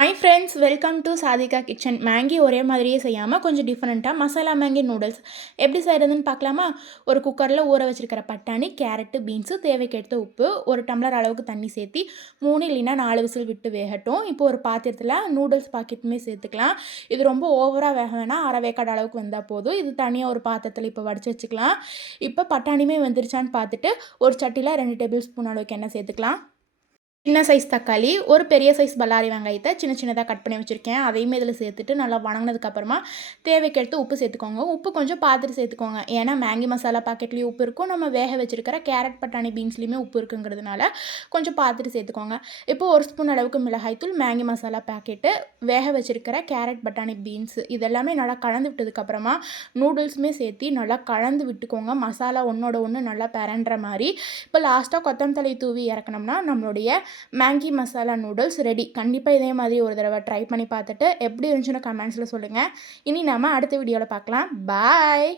Hi friends, welcome to Sadhika kitchen. மேங்கி ஒரே மாதிரியே செய்யாமல் கொஞ்சம் டிஃப்ரெண்ட்டாக மசாலா மேங்கி நூடுல்ஸ் எப்படி செய்கிறதுன்னு பார்க்கலாமா? ஒரு குக்கரில் ஊற வச்சிருக்கிற பட்டாணி, கேரட்டு, பீன்ஸு, தேவைக்கேற்ற உப்பு, ஒரு டம்ளர் அளவுக்கு தண்ணி சேர்த்தி 3 இல்லைன்னா 4 விசில் விட்டு வேகட்டும். இப்போ ஒரு பாத்திரத்தில் நூடுல்ஸ் பாக்கெட்டுமே சேர்த்துக்கலாம். இது ரொம்ப ஓவராக வேக வேணாம், அரை வேக்காடு அளவுக்கு வந்தால் போதும். இது தனியாக ஒரு பாத்திரத்தில் இப்போ வடித்து வச்சுக்கலாம். இப்போ பட்டாணியுமே வெந்துருச்சான்னு பார்த்துட்டு ஒரு சட்டியில் 2 டேபிள் ஸ்பூன் அளவுக்கு எண்ணெய் சேர்த்துக்கலாம். சின்ன சைஸ் தக்காளி, ஒரு பெரிய சைஸ் பல்லாரி வெங்காயத்தை சின்ன சின்னதாக கட் பண்ணி வச்சுருக்கேன். அதையுமே இதில் சேர்த்துட்டு நல்லா வணங்கினதுக்கப்புறமா தேவைக்கேற்று உப்பு சேர்த்துக்கோங்க. உப்பு கொஞ்சம் பார்த்துட்டு சேர்த்துக்கோங்க. ஏன்னா மேங்கி மசாலா பாக்கெட்லேயும் உப்பு இருக்கும், நம்ம வேக வச்சுருக்கிற கேரட், பட்டாணி, பீன்ஸ்லேயுமே உப்பு இருக்குங்கிறதுனால கொஞ்சம் பார்த்துட்டு சேர்த்துக்கோங்க. இப்போது ஒரு ஸ்பூன் அளவுக்கு மிளகாய்த்தூள், மேங்கி மசாலா பாக்கெட்டு, வேக வச்சுருக்கிற கேரட், பட்டாணி, பீன்ஸ் இதெல்லாமே நல்லா கலந்து விட்டதுக்கப்புறமா நூடுல்ஸுமே சேர்த்து நல்லா கலந்து விட்டுக்கோங்க. மசாலா ஒன்றோட ஒன்று நல்லா பரண்டுற மாதிரி. இப்போ லாஸ்ட்டாக கொத்தமல்லி தூவி இறக்கணும்னா நம்மளுடைய மேங்கி மசாலா நூடுல்ஸ் ரெடி. கண்டிப்பாக இதே மாதிரி ஒரு தடவை ட்ரை பண்ணி பார்த்துட்டு எப்படி இருந்துச்சுன்னு கமெண்ட்ஸில் சொல்லுங்கள். இனி நம்ம அடுத்த வீடியோவில் பார்க்கலாம். பாய்.